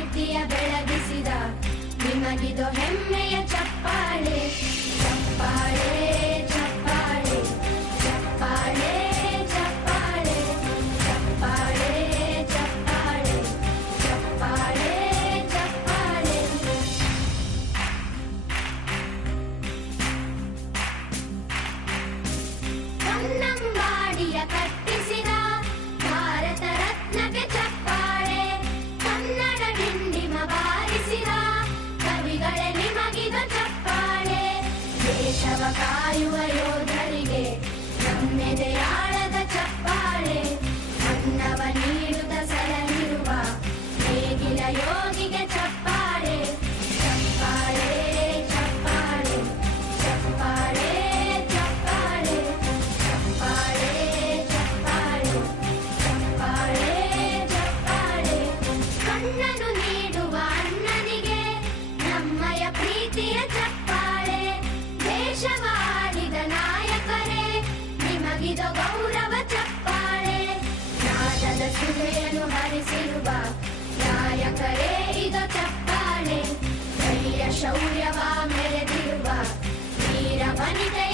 ಕೀರ್ತಿಯ ಬೆಳಗಿಸಿದ ನಿಮಗಿದು ಹೆಮ್ಮೆಯ ಚಪ್ಪಾಳೆ ಚಪ್ಪಾಳೆ ಚಪ್ಪಾಳೆ ಚಪ್ಪಾಳೆ ಚಪ್ಪಾಳೆ ಚಪ್ಪಾಳೆ ಚಪ್ಪಾಳೆ ಚಪ್ಪಾಳೆ ಚಪ್ಪಾಳೆ. ಕನ್ನಂಬಾಡಿಯ ಕಟ್ಟಿಸಿದ ಭಾರತ ರತ್ನಕ್ಕೆ ಚಪ್ಪಾಳೆ ಕನ್ನಡ ಡಿಂಡಿಮ ಬಾರಿಸಿದ ಕವಿಗಳೇ ನಿಮಗಿದು ಚಪ್ಪಾಳೆ. ದೇಶವ ಕಾಯುವ ಯೋಧರಿಗೆ ನಮ್ಮೆದೆಯಾಳದ ಚಪ್ಪಾಳೆ ಅನ್ನವ ನೀಡುತ್ತ ಸಲಹಿರುವ ನೇಗಿಲ ಯೋಗಿಗೆ ಚಪ್ಪಾಳೆ ಚಪ್ಪಾಳೆ ಚಪ್ಪಾಳೆ ಚಪ್ಪಾಳೆ ಚಪ್ಪಾಳೆ ಚಪ್ಪಾಳೆ ಚಪ್ಪಾಳೆ ಚಪ್ಪಾಳೆ ಚಪ್ಪಾಳೆ. ಕಣ್ಣನು ನೀಡುವ ಅಣ್ಣನಿಗೆ ನಮ್ಮಯ ಪ್ರೀತಿಯ ಚಪ್ಪಾಳೆ ದೇಶವಾಡಿದ ನಾಯಕರೇ ನಿಮಗಿದು ಗೌರವ ಚಪ್ಪಾಳೆ. ನಾದದ ಸುಧೆಯನ್ನು ಹರಿಸಿರುವ ನಾಯಕರೇ ಇದು ಚಪ್ಪಾಳೆ ಧೈರ್ಯ ಶೌರ್ಯವ ಮೆರೆದಿರುವ ವೀರ ವನಿತೆ